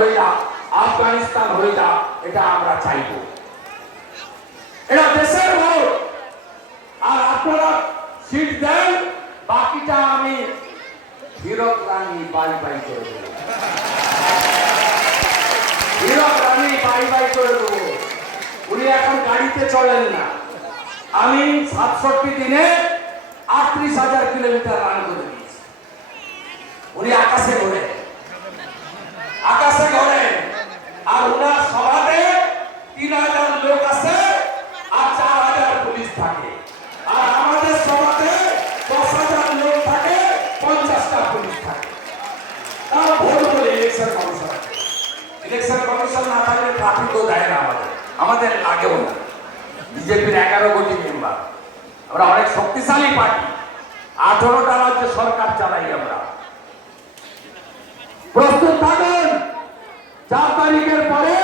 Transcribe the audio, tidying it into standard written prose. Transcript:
হয়ে যাক, আফগানিস্তান হয়ে যাক, এটা আমরা চাইব। এটা দেশের ভোট। আর আপনারা সিট দেন, বাকিটা আমি হীরক রানী বাই বাই করে দেব। হীরক রানী বাই বাই করে দেব। উনি এখন গাড়িতে চলেন না। আমি 67 দিনে 38,000 কিলোমিটার রান করে দিয়েছি। উনি আকাশে ঘোরে, আকাশে ঘোরে। আর ওনার সভাতে 3,000 লোক আছে আর 4,000 পুলিশ থাকে। আর আমাদের সভাতে 10,000 লোক থাকে, 50টা পুলিশ থাকে। তাও ভোট বলে ইলেকশন কমিশন। ইলেকশন কমিশন না থাকলে ট্রাফিকও দেয় না আমাদের লাগেও না। বিজেপির 11 কোটি মেম্বার, আমরা অনেক শক্তিশালী পার্টি। 18টা রাজ্যে সরকার চালাই আমরা। প্রস্তুত থাকুন, 4 তারিখের পরে